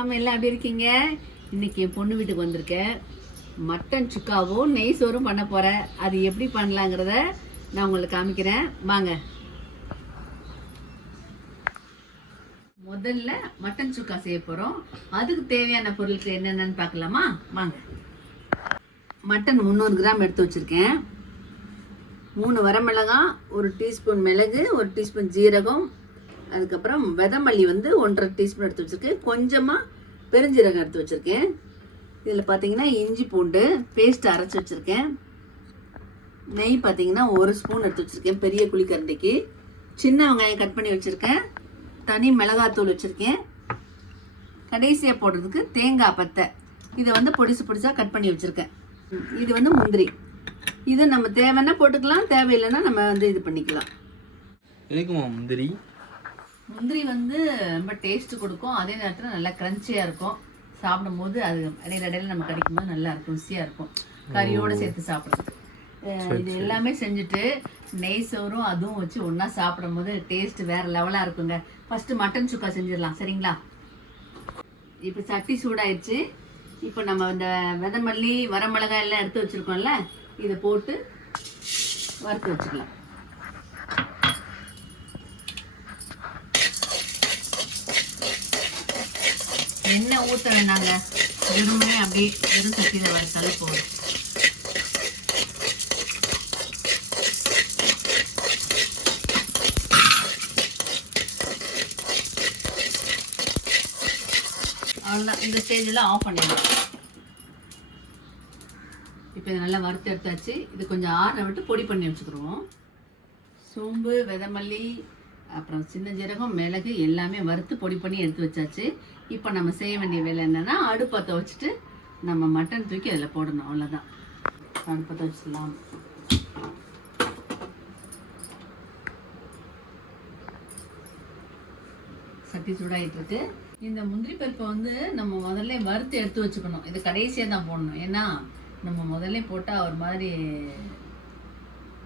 வணக்கம், எல்லாம் எப்படி இருக்கீங்க? இன்னைக்கு என் பொண்ணு வீட்டுக்கு வந்திருக்கேன். மட்டன் சுக்காவும் நெய் சோறும் பண்ண போகிறேன். அது எப்படி பண்ணலாங்கிறத நான் உங்களுக்கு காமிக்கிறேன், வாங்க. முதல்ல மட்டன் சுக்கா செய்ய போகிறோம். அதுக்கு தேவையான பொருட்கள் என்னென்னு பார்க்கலாமா? வாங்க. மட்டன் 300 கிராம் எடுத்து வச்சுருக்கேன். 3 வரமிளகாய், 1 டீஸ்பூன் மிளகு, 1 டீஸ்பூன் ஜீரகம், அதுக்கப்புறம் வெதமல்லி 1.5 டீஸ்பூன் எடுத்து வச்சுருக்கேன். கொஞ்சமாக பெருஞ்சீரகம் எடுத்து வச்சுருக்கேன். இதில் பார்த்தீங்கன்னா இஞ்சி பூண்டு பேஸ்ட் அரைச்சி வச்சுருக்கேன். நெய் பார்த்தீங்கன்னா 1 ஸ்பூன் எடுத்து வச்சுருக்கேன் பெரிய குழிக்கரண்டிக்கு. சின்ன வெங்காயம் கட் பண்ணி வச்சுருக்கேன். தனி மிளகாத்தூள் வச்சுருக்கேன். கடைசியாக போடுறதுக்கு தேங்காய் பத்தை, இதை பொடிசு பொடிசாக கட் பண்ணி வச்சுருக்கேன். இது முந்திரி. இது நம்ம தேவைன்னா போட்டுக்கலாம், தேவையில்லைன்னா நம்ம இது பண்ணிக்கலாம். எதுக்குமா முந்திரி? முந்திரி ரொம்ப டேஸ்ட் கொடுக்கும், அதே நேரத்தில் நல்லா கிரன்ச்சியாக இருக்கும். சாப்பிடும்போது அது இடையில நம்ம கிடைக்கும்போது நல்லா இருக்கும், ருசியாக இருக்கும். கறியோடு சேர்த்து சாப்பிட்றது. இது எல்லாமே செஞ்சுட்டு நெய் சோறும் அதுவும் வச்சு ஒன்றா சாப்பிடும் போது டேஸ்ட் வேறு லெவலாக இருக்குங்க. ஃபஸ்ட்டு மட்டன் சுக்கா செஞ்சிடலாம், சரிங்களா? இப்போ சட்டி சூடாயிடுச்சு. இப்போ நம்ம இந்த வெதமல்லி வரமிளகாய் எல்லாம் எடுத்து வச்சுருக்கோம்ல, இதை போட்டு வறுத்து வச்சுக்கலாம். எண்ணெய் ஊற்ற வேண்டாங்க, வெறுமனே அப்படியே வெறும் சட்டியில் வறுத்தாலும் போதும். அவ்வளோதான், இந்த ஸ்டேஜில் ஆஃப் பண்ணிடலாம். இப்போ இதை நல்லா வறுத்து எடுத்தாச்சு. இது கொஞ்சம் ஆற விட்டு பொடி பண்ணி வச்சுக்கிடுவோம். சோம்பு, வெதமல்லி, அப்புறம் சின்ன ஜீரகம், மிளகு எல்லாமே வறுத்து பொடி பண்ணி எடுத்து வச்சாச்சு. இப்போ நம்ம செய்ய வேண்டிய வேலை என்னென்னா, அடுப்பத்தை வச்சுட்டு நம்ம மட்டன் தூக்கி அதில் போடணும், அவ்வளோதான். அடுப்பத்தை வச்சிடலாம். சட்டி சூடாகிட்டு இருக்கு. இந்த முந்திரி பருப்பை நம்ம முதல்ல வறுத்து எடுத்து வச்சுக்கணும். இது கடைசியாக தான் போடணும், ஏன்னா நம்ம முதல்ல போட்டால் ஒரு மாதிரி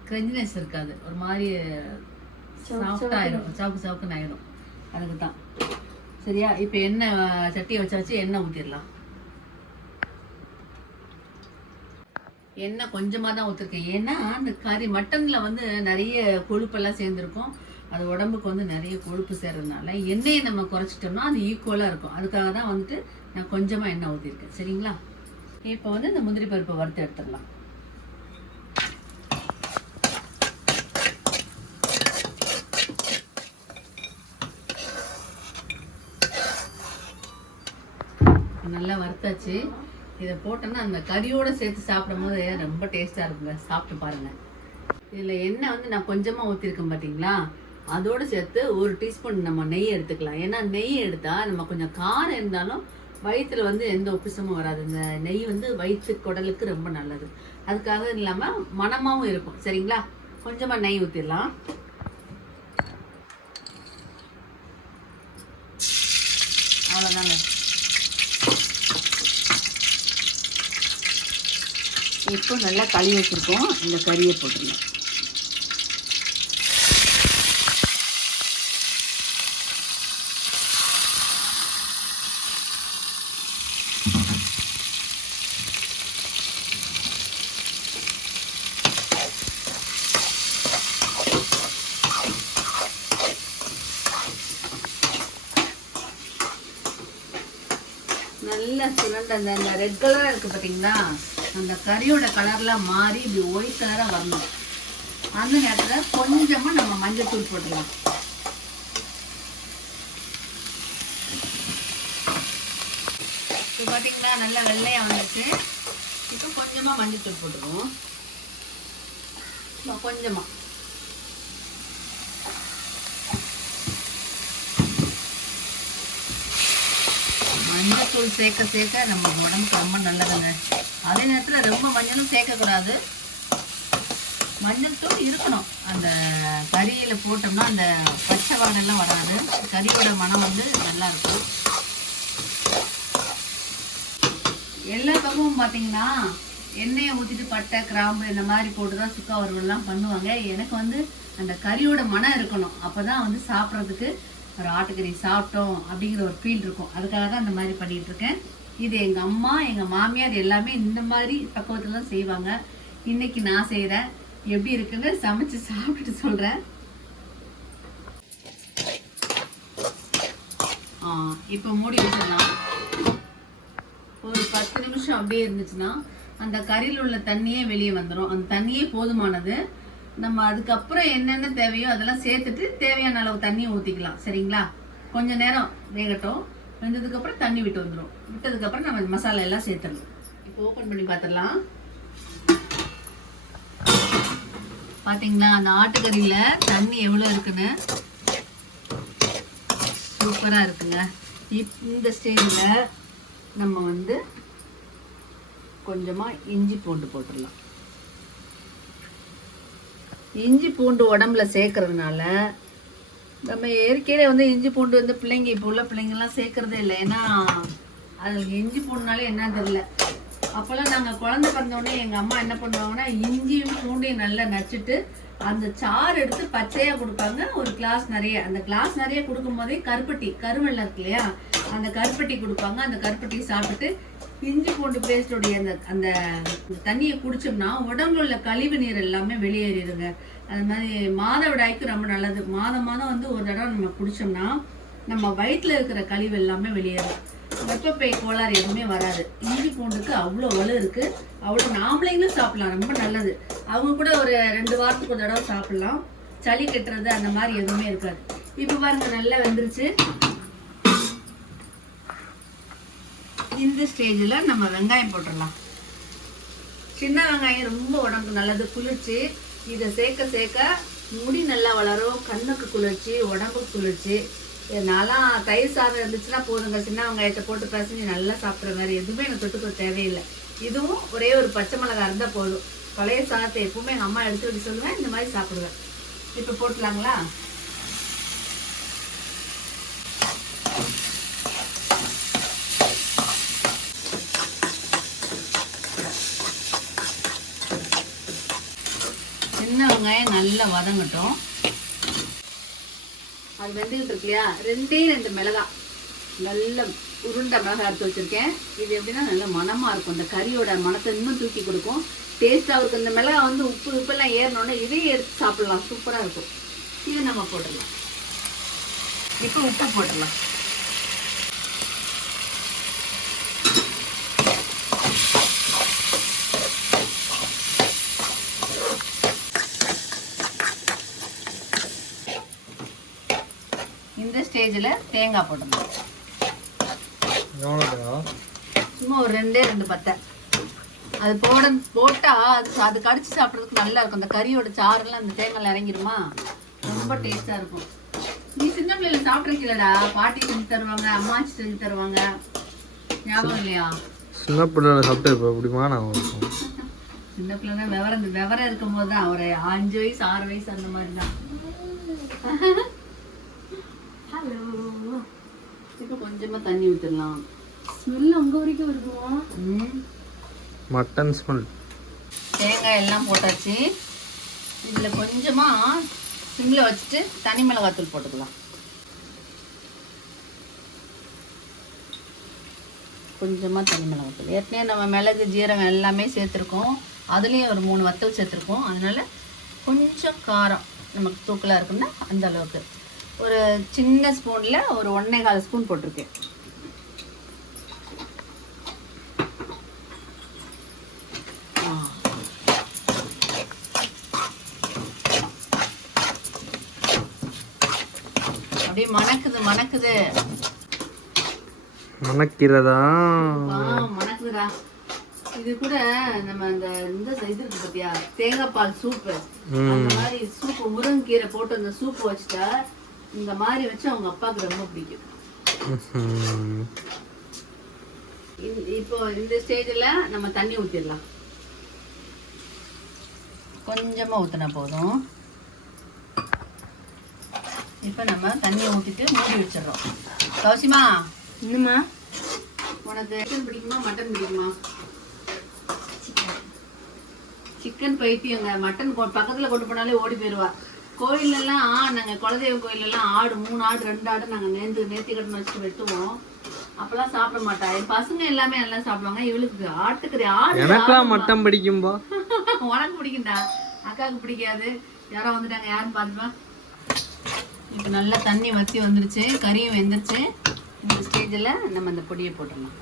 கிரன்ச்சினஸ் இருக்காது, ஒரு மாதிரி சாஃப்ட் ஆயிடும், சவுக்குன்னு ஆயிடும். அதுக்கு தான். சரியா? இப்போ எண்ணெய் சட்டியை வச்சு எண்ணெய் ஊற்றிடலாம். எண்ணெய் கொஞ்சமாக தான் ஊற்றிருக்கேன், ஏன்னா அந்த கறி மட்டனில் நிறைய கொழுப்பெல்லாம் சேர்ந்துருக்கும். அது உடம்புக்கு நிறைய கொழுப்பு சேர்றதுனால எண்ணெயை நம்ம குறைச்சிட்டோம்னா அது ஈக்குவலாக இருக்கும். அதுக்காக தான் நான் கொஞ்சமாக எண்ணெய் ஊற்றிருக்கேன், சரிங்களா? இப்போ இந்த முந்திரி பருப்பை வறுத்து எடுத்துடலாம். நல்லா வறுத்தாச்சு. இதை போட்டோன்னா அந்த கறியோடு சேர்த்து சாப்பிடும் போது ரொம்ப டேஸ்ட்டாக இருக்குங்க. சாப்பிட்டு பாருங்கள். இதில் எண்ணெய் நான் கொஞ்சமாக ஊற்றிருக்கேன் பார்த்தீங்களா? அதோடு சேர்த்து 1 டீஸ்பூன் நம்ம நெய் எடுத்துக்கலாம். ஏன்னா நெய் எடுத்தால் நம்ம கொஞ்சம் காரம் இருந்தாலும் வயிற்றில் எந்த உப்புசமும் வராது. இந்த நெய் வயிற்று குடலுக்கு ரொம்ப நல்லது. அதுக்காக இல்லாமல் மணமாகவும் இருக்கும், சரிங்களா? கொஞ்சமாக நெய் ஊற்றிடலாம். அவ்வளோதாங்க. இப்போ நல்லா கழுவி வச்சுருக்கோம். இந்த கறியை போட்டுருங்க. நல்லா சுரண்ட அந்த ரெட் கலராக இருக்குது பார்த்தீங்களா? அந்த கறியோட கலர்லாம் மாறி இப்படி ஒயிட் கலராக வரணும். அந்த நேரத்தில் கொஞ்சமாக நம்ம மஞ்சள் தூள் போட்டுக்கலாம். இப்போ பார்த்தீங்களா நல்லா வெள்ளையாக வந்துச்சு. இப்போ கொஞ்சமாக மஞ்சள் தூள் போட்டுருவோம். கொஞ்சமாக மஞ்சத்தூள் சேர்க்க நம்ம உடம்புக்கு ரொம்ப நல்லதுங்க. அதே நேரத்தில் ரொம்ப மஞ்சளும் சேர்க்கக்கூடாது. மஞ்சள் தூள் இருக்கணும். அந்த கறியில் போட்டோம்னா அந்த பச்சை வாடெல்லாம் வராது. கறியோட மனம் நல்லா இருக்கும். எல்லா பக்கமும் பார்த்தீங்கன்னா எண்ணெயை ஊற்றிட்டு பட்டை, கிராம்பு இந்த மாதிரி போட்டு தான் சுக்கா வறுவல்லாம் பண்ணுவாங்க. எனக்கு அந்த கறியோட மனம் இருக்கணும். அப்போ தான் சாப்பிட்றதுக்கு ஒரு ஆட்டுக்கறி சாப்பிட்டோம் அப்படிங்கிற ஒரு ஃபீல் இருக்கும். அதுக்காக தான் இந்த மாதிரி பண்ணிட்டு இருக்கேன். இது எங்கள் அம்மா எங்கள் மாமியார் எல்லாமே இந்த மாதிரி பக்குவத்தில் தான் செய்வாங்க. இன்னைக்கு நான் செய்கிறேன். எப்படி இருக்குன்னு சமைச்சு சாப்பிட்டுட்டு சொல்கிறேன். இப்போ மூடி வச்சிடலாம். ஒரு 10 நிமிஷம் அப்படியே இருந்துச்சுன்னா அந்த கறியில் உள்ள தண்ணியே வெளியே வந்துடும். அந்த தண்ணியே போதுமானது. நம்ம அதுக்கப்புறம் என்னென்ன தேவையோ அதெல்லாம் சேர்த்துட்டு தேவையான அளவு தண்ணியை ஊற்றிக்கலாம். சரிங்களா? கொஞ்ச நேரம் வேகட்டும். வெந்ததுக்கப்புறம் தண்ணி விட்டு வந்துடும். விட்டதுக்கப்புறம் நம்ம மசாலா எல்லாம் சேர்த்துடலாம். இப்போ ஓப்பன் பண்ணி பார்த்துடலாம். பார்த்தீங்களா அந்த ஆட்டுக்கறியில் தண்ணி எவ்வளோ இருக்குன்னு? சூப்பராக இருக்குங்க. இந்த ஸ்டேஜில் நம்ம வந்து கொஞ்சமாக இஞ்சி பூண்டு போட்டுடலாம். இஞ்சி பூண்டு உடம்புல சேர்க்கறதுனால நம்ம ஏற்கனவே வந்து இஞ்சி பூண்டு வந்து பிள்ளைங்க இப்போ உள்ள பிள்ளைங்கள்லாம் சேர்க்கறதே இல்லை. ஏன்னா அதுக்கு இஞ்சி பூண்டுனாலே என்னன்னு தெரியல. அப்போல்லாம் நாங்கள் குழந்தை பிறந்தோடனே எங்கள் அம்மா என்ன பண்ணுவாங்கன்னா இஞ்சியும் பூண்டையும் நல்லா நச்சுட்டு அந்த சாறு எடுத்து பச்சையாக கொடுப்பாங்க. ஒரு கிளாஸ் நிறைய. அந்த கிளாஸ் நிறைய கொடுக்கும் போதே கருவெல்லம் இருக்கு இல்லையா, அந்த கருப்பட்டி கொடுப்பாங்க. அந்த கருப்பட்டி சாப்பிட்டுட்டு இஞ்சி பூண்டு பேஸ்டோடைய அந்த தண்ணியை குடிச்சோம்னா உடம்புல உள்ள கழிவு நீர் எல்லாமே வெளியேறிடுங்க. அது மாதிரி மாதவிடாய்க்கு ரொம்ப நல்லது. மாதம் வந்து ஒரு தடவை நம்ம குடிச்சோம்னா நம்ம வயிற்றில் இருக்கிற கழிவு எல்லாமே வெளியேறும். வெப்பப்பை கோளாறு எதுவுமே வராது. இஞ்சி பூண்டுக்கு அவ்வளோ வலு இருக்குது. அவ்வளோ நாமளைங்களும் சாப்பிடலாம். ரொம்ப நல்லது. அவங்க கூட ஒரு 2 வாரத்துக்கு ஒரு தடவை சாப்பிடலாம். சளி கட்டுறது அந்த மாதிரி எதுவுமே இருக்காது. இப்போ பாருங்க நல்லா வெந்துருச்சு. இந்த ஸ்டேஜில் நம்ம வெங்காயம் போட்டுடலாம். சின்ன வெங்காயம் ரொம்ப உடம்புக்கு நல்லது, குளிர்ச்சி. இதை சேர்க்க சேர்க்க முடி நல்லா வளரும், கண்ணுக்கு குளிர்ச்சி, உடம்புக்கு குளிர்ச்சி. நான்லாம் தயிர் சாதம் இருந்துச்சுன்னா போதுங்க, சின்ன வெங்காயத்தை போட்டு பசஞ்சு நல்லா சாப்பிட்ற மாதிரி எதுவுமே எனக்கு தொட்டுக்க தேவையில்லை. இதுவும் ஒரே ஒரு பச்சை மிளகாய் இருந்தால் போதும். பழைய சாதத்தை எப்பவுமே எங்கள் அம்மா எடுத்து வச்சு சொல்லுவேன், இந்த மாதிரி சாப்பிடுவேன். இப்போ போட்டுலாங்களா? சின்ன வெங்காயம் நல்லா வதங்கட்டும். அது வெந்துக்கிட்டு இருக்கு இல்லையா, 2 மிளகாய் நல்ல உருண்டை மிளகாய் எடுத்து வச்சுருக்கேன். இது எப்படின்னா நல்ல மணமாக இருக்கும். இந்த கறியோட மணத்தை இன்னும் தூக்கி கொடுக்கும். டேஸ்ட்டாக இருக்கும். இந்த மிளகாய் வந்து உப்பெல்லாம் ஏறினோடனே இதையே எடுத்து சாப்பிடலாம். சூப்பராக இருக்கும். இதை நம்ம போட்டுடலாம். இப்போ உப்பு போட்டுடலாம். இந்த ஸ்டேஜில் தேங்காய் போட்டுடலாம். சும்மா ஒரு 2 பத்தை. அது போட்டால் அது கடிச்சு சாப்பிட்றதுக்கு நல்லா இருக்கும். அந்த கறியோட சாரெல்லாம் அந்த தேங்காயில் இறங்கிடுமா, ரொம்ப டேஸ்ட்டாக இருக்கும். நீ சின்ன பிள்ளைல சாப்பிட்ருக்கீங்களா? பாட்டி செஞ்சு தருவாங்க, அம்மாச்சி செஞ்சு தருவாங்க, ஞாபகம் இல்லையா? சின்ன பிள்ளைல சாப்பிட்டு இப்போ எப்படிமா நான் சின்ன பிள்ளைனா விவரம் இருக்கும் போது தான், ஒரு 5 வயசு 6 வயசு அந்த மாதிரி தான். ஹலோ. இப்போ கொஞ்சமாக தண்ணி ஊற்றிடலாம். ஸ்மெல் அங்கே வரைக்கும் இருக்குமா? Mutton smell. தேங்காய் எல்லாம் போட்டாச்சு. இதில் கொஞ்சமாக சிம்மில் வச்சுட்டு தனி மிளகாத்தூள் போட்டுக்கலாம். கொஞ்சமாக தனி மிளகாத்தூள். ஏற்கனவே நம்ம மிளகு ஜீரகம் எல்லாமே சேர்த்துருக்கோம். அதுலேயும் ஒரு 3 வத்தல் சேர்த்துருக்கோம். அதனால் கொஞ்சம் காரம் நமக்கு தூக்கலாக இருக்குன்னா அந்த அளவுக்கு. ஒரு சின்ன ஸ்பூனில் ஒரு 1.25 ஸ்பூன் போட்டிருக்கேன். அப்படியே மணக்குது. மணக்கிறதா? மணக்குதுடா. இது கூட நம்ம இந்த இது இருக்கு பார்த்தியா, தேங்காய் பால் சூப்பு. அந்த மாதிரி சூப்பு, முருங்கீரை போட்டு அந்த சூப்பு வச்சுட்டா இந்த மாதிரி வச்சு அவங்க அப்பாவுக்கு ரொம்ப பிடிக்கும். இப்போ இந்த ஸ்டேஜில் நம்ம தண்ணி ஊற்றிடலாம். கொஞ்சமாக ஊற்றினா போதும். இப்போ நம்ம தண்ணியை ஊற்றிட்டு மூடி வச்சிடறோம். கௌசிமா, இன்னுமா உனக்கு சிக்கன் பிடிக்குமா மட்டன் பிடிக்குமா? சிக்கன் பைத்தியங்க. மட்டன் பக்கத்தில் கொண்டு போனாலே ஓடி போயிடுவா. கோயிலெல்லாம் நாங்கள் குலதெய்வ கோயிலெல்லாம் ஆடு 3 ஆடு 2 ஆடு நாங்கள் நேர்த்தி கட்டணும் வச்சு வெட்டுவோம். அப்பெல்லாம் சாப்பிட மாட்டா. என் பசங்க எல்லாமே நல்லா சாப்பிடுவாங்க. இவளுக்கு ஆட்டுக்கறி ஆடு எனக்கெல்லாம் மட்டன் பிடிக்கும்பா. உனக்கு பிடிக்கும்டா, அக்காவுக்கு பிடிக்காது. யாரோ வந்துட்டாங்க, யாருன்னு பார்த்துப்பா. இப்போ நல்லா தண்ணி வற்றி வந்துருச்சு, கறியும் வெந்துருச்சு. இந்த ஸ்டேஜில் நம்ம அந்த பொடியை போட்டுடலாம்.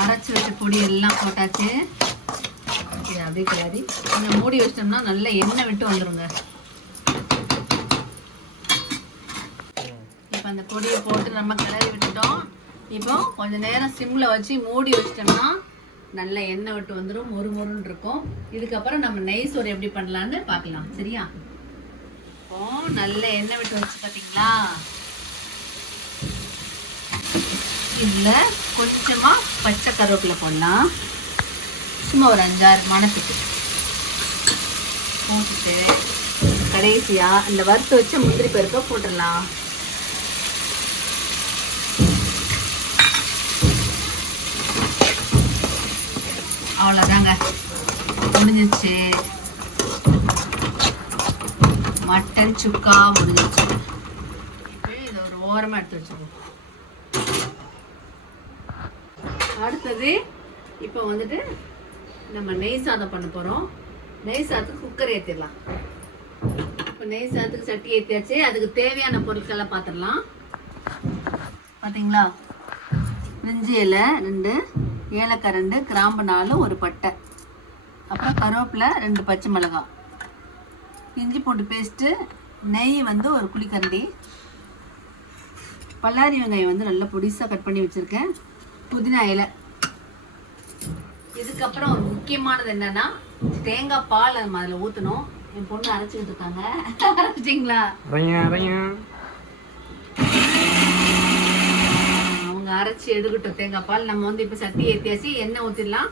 அரைச்சி வச்ச பொடி எல்லாம் போட்டாச்சு. இது அப்படியே கிளறி இந்த மூடி வச்சிட்டோம்னா நல்லா எண்ணெய் விட்டு வந்துடுங்க. இப்போ அந்த பொடியை போட்டு நம்ம கிளறி விட்டுட்டோம். இப்போ கொஞ்சம் நேரம் சிம்மில் வச்சு மூடி வச்சிட்டோம்னா நல்லா எண்ணெய் விட்டு வந்துடும், மொறுன்னு இருக்கும். இதுக்கப்புறம் நம்ம நெய் சோறு எப்படி பண்ணலான்னு பார்க்கலாம். சரியா? இப்போ நல்ல எண்ணெய் விட்டு வச்சு பார்த்தீங்களா, இதில் கொஞ்சமாக பச்சை கருவேப்பிலை போடலாம். சும்மா ஒரு 5-6 மணத்துக்கு போட்டுட்டு கடைசியாக இந்த வறுத்து வச்ச முந்திரி பருப்பை போட்டுடலாம். அவ்வளோதாங்க, முடிஞ்சிச்சு. மட்டன் சுக்கா முடிஞ்சிச்சு. இப்போ இதை ஒரு ஓரமாக எடுத்து வச்சுருவோம். அடுத்தது இப்போ வந்துட்டு நம்ம நெய் சாதம் பண்ண போகிறோம். நெய் சாதத்துக்கு குக்கர் ஏற்றிடலாம். இப்போ நெய் சாதத்துக்கு சட்டி ஏற்றியாச்சு. அதுக்கு தேவையான பொருட்களை பார்த்துடலாம். பார்த்தீங்களா, பிரிஞ்சி இலை 2, ஏலக்காய் 2, கிராம்பு 4, ஒரு பட்டை, அப்புறம் கருவேப்பிலை 2 பச்சை மிளகாய், இஞ்சி பூண்டு பேஸ்ட்டு, நெய் வந்து ஒரு குழிக்கரண்டி, பல்லாரி வெங்காயம் வந்து நல்லா பொடிசாக கட் பண்ணி வச்சுருக்கேன், புதினா இலை. இதுக்கப்புறம் ஒரு முக்கியமானது என்னன்னா தேங்காய் பால் நம்ம அதில் ஊற்றணும். என் பொண்ணு அரைச்சிக்கிட்டு இருக்காங்க. அரைச்சிட்டிங்களா? அவங்க அரைச்சி எடுக்கட்டும் தேங்காய் பால். நம்ம வந்து இப்போ சட்டி ஏற்றியாச்சு, எண்ணெய் ஊற்றிடலாம்.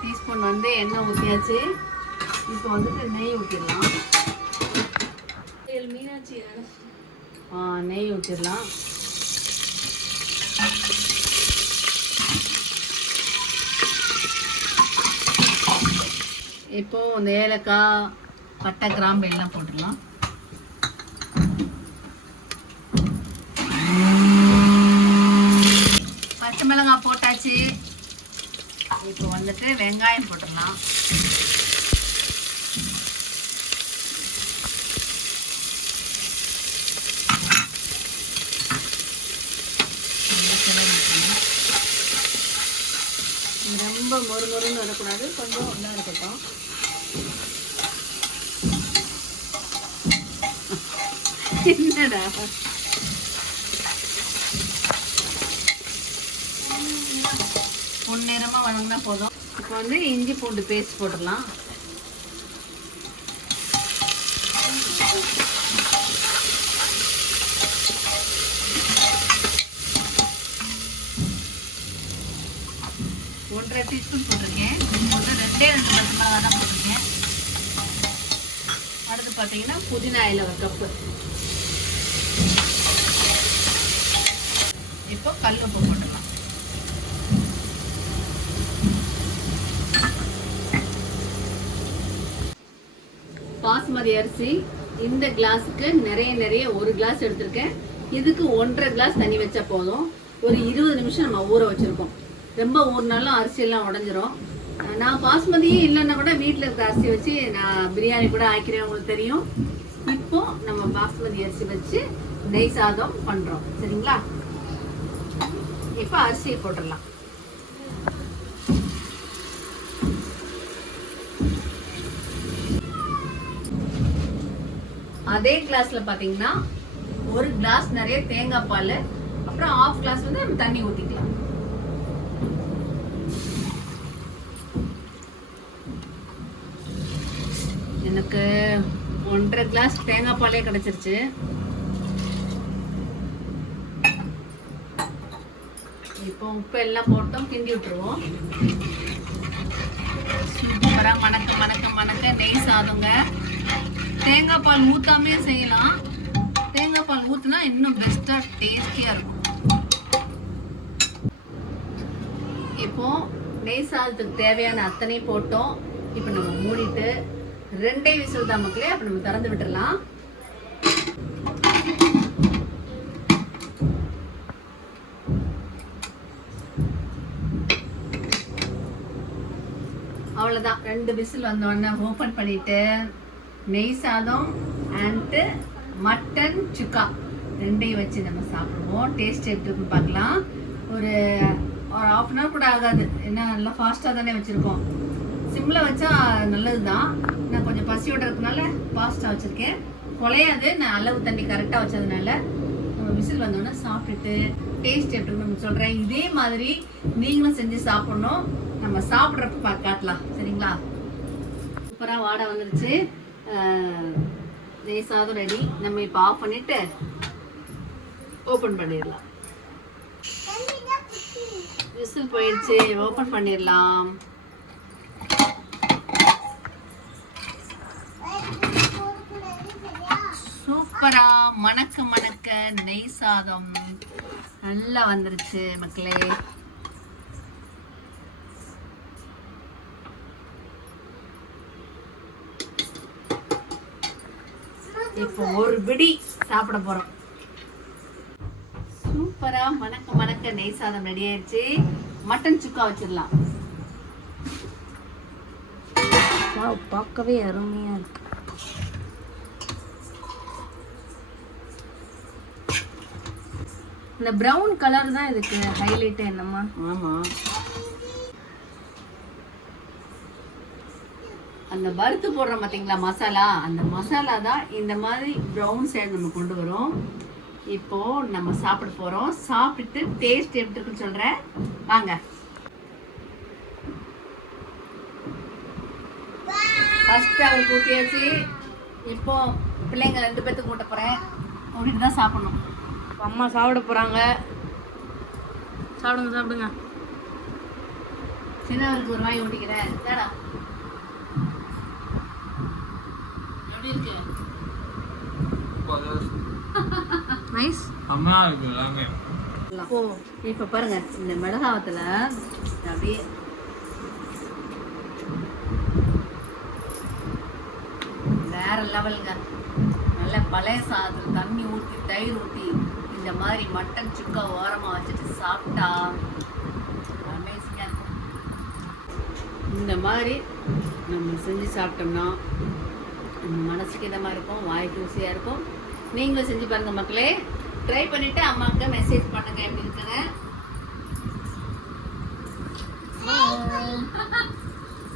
டீஸ்பூன் வந்து எண்ணெய் ஊற்றியாச்சு. இப்போ வந்துட்டு நெய் ஊற்றிடலாம். நெய் ஊற்றிடலாம். இப்போ இந்த ஏலக்காய், பட்டை, கிராம்பு எல்லாம் போட்டுடலாம். பச்சை மிளகாய் போட்டாச்சு. இப்போ வந்துட்டு வெங்காயம் போட்டுடலாம். ரொம்ப மொறுன்னு வரக்கூடாது, கொஞ்சம் ஒன்றா இருக்கட்டும். என்னடா பொன்னிறமாக வணங்கினா போதும். இப்போ வந்து இஞ்சி பூண்டு பேஸ்ட் போட்டுடலாம். ஒன்றரை டீஸ்பூன் போட்டிருக்கேன். ஒரு 2 பச்சை மிளகாய் தான் போட்டிருக்கேன். அடுத்து பார்த்தீங்கன்னா புதினா இலை 1 கப்பு. இப்போ கல் உப்பு போட்டுக்கலாம். பாஸ்மதி அரிசி இந்த கிளாஸுக்கு நிறைய 1 கிளாஸ் எடுத்திருக்கேன். இதுக்கு 1.5 கிளாஸ் தண்ணி வச்சா போதும். ஒரு 20 நிமிஷம் நம்ம ஊற வச்சுருக்கோம். ரொம்ப ஊறினாலும் அரிசியெல்லாம் உடஞ்சிரும். நான் பாஸ்மதியே இல்லைன்னா கூட வீட்டில் இருக்க அரிசி வச்சு நான் பிரியாணி கூட ஆக்கிறேன், உங்களுக்கு தெரியும். இப்போ நம்ம பாஸ்மதி அரிசி வச்சு நெய் சாதம் பண்ணுறோம். சரிங்களா? இப்போ அரிசியை போட்டுடலாம். அதே கிளாஸ்ல பாத்தீங்கன்னா 1 கிளாஸ் நிறைய தேங்காய் பால், அப்புறம் 1/2 கிளாஸ் வந்து நம்ம தண்ணி ஊத்திக்கலாம். எனக்கு 1.5 கிளாஸ் தேங்காய் பாலே கிடைச்சிருச்சு. இப்போ உப்பு எல்லாம் போட்டோம், கிண்டி விட்டுருவோம். சூப்பரா மணக்க நெய் சாதங்க. தேங்காய் பால் ஊத்தாமே செய்யலாம். தேங்காய் பால் ஊத்துனா இன்னும் பெஸ்டா டேஸ்டியா இருக்கும். இப்போ நெய் சாதத்துக்கு தேவையான அத்தனையும் போட்டோம். இப்போ நம்ம மூடிட்டு 2 விசில் தான் மக்களே. அப்போ நம்ம திறந்து விட்டுறலாம். அவ்வளோதான். 2 விசில் வந்தோடனே ஓப்பன் பண்ணிட்டு நெய் சாதம் அண்ட் மட்டன் சுக்கா 2ஐயும் வச்சு நம்ம சாப்பிடுவோம். டேஸ்ட் எப்படி இருக்குன்னு பார்க்கலாம். ஒரு 1/2 அன் ஹவர் கூட ஆகாது. ஏன்னா நல்லா ஃபாஸ்ட்டாக தானே வச்சுருக்கோம். சிம்மில் வச்சா நல்லது தான். நான் கொஞ்சம் பசியோட இருக்கனால ஃபாஸ்ட்டாக வச்சுருக்கேன். குலையாது. நான் அளவு தண்ணி கரெக்டாக வச்சதுனால நம்ம விசில் வந்தோடனே சாப்பிட்டுட்டு டேஸ்ட் எப்படி நம்ம சொல்கிறேன். இதே மாதிரி நீங்களும் செஞ்சு சாப்பிட்ணும். நம்ம சாப்பிட்றப்ப காட்டலாம். சரிங்களா? சூப்பராக வாடை வந்துருச்சு. நெய் சாதம் ரெடி. நம்ம இப்போ ஆஃப் பண்ணிவிட்டு ஓப்பன் பண்ணிடலாம். விசில் போயிடுச்சு. ஓப்பன் பண்ணிடலாம். சூப்பரா மணக்க மணக்க நெய் சாதம் நல்லா வந்துருச்சு மக்களே. இப்போ ஒரு பிடி சாப்பிட போறோம். சூப்பரா மணக்க மணக்க நெய் சாதம் ரெடி ஆயிடுச்சு. மட்டன் சுக்கா வச்சிடலாம். பார்க்கவே அருமையா இருக்கு. இந்த பிரவுன் கலர் தான் இதுக்கு ஹைலைட். என்னம்மா? ஆமா, அந்த வறுத்து போடுறோம் பார்த்தீங்களா மசாலா, அந்த மசாலா தான் இந்த மாதிரி ப்ரௌன் சைடு நம்ம கொண்டு வரோம். இப்போ நம்ம சாப்பிட போறோம். சாப்பிட்டு டேஸ்ட் எப்படி இருக்குன்னு சொல்றேன் வாங்க. ஃபர்ஸ்ட் அவர் கூட்டியாச்சு. இப்போ பிள்ளைங்க 2 பேத்துக்கு கூட்ட போறேன். கூட்டிட்டு தான் சாப்பிடணும். அம்மா சாப்பிட போறாங்க. சாப்பிடுங்க சாப்பிடுங்க. சின்னவருக்கு ஒரு வாய் ஊட்டிக்கிறேன். ஏடா எப்படி இருக்கு? நைஸ். அம்மா இருக்கு எல்லாமே. ஓ, இப்ப பாருங்க இந்த மிளகாவத்துல அப்படியே வேற லெவலுங்க. நல்ல பழைய சாதத்துல தண்ணி ஊற்றி தயிர் ஊற்றி இந்த மாதிரி மட்டன் சுக்கா ஓரமா வச்சுட்டு சாப்பிட்டா அமேசிங்கா இருக்கும். இந்த மாதிரி நம்ம செஞ்சு சாப்பிட்டோம்னா நம்ம மனசுக்கு இதமாக இருக்கும், வாய்க்கு ருசியாக இருக்கும். நீங்களும் செஞ்சு பாருங்க மக்களே. ட்ரை பண்ணிட்டு அம்மாவுக்கு மெசேஜ் பண்ணுங்க எப்படி இருக்குன்னு.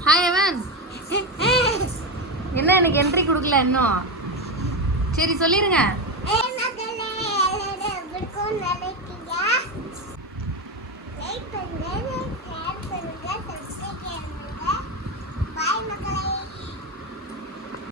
ஹாய் எவன். என்ன எனக்கு என்ட்ரி கொடுக்கல இன்னும்? சரி சொல்லிருங்க.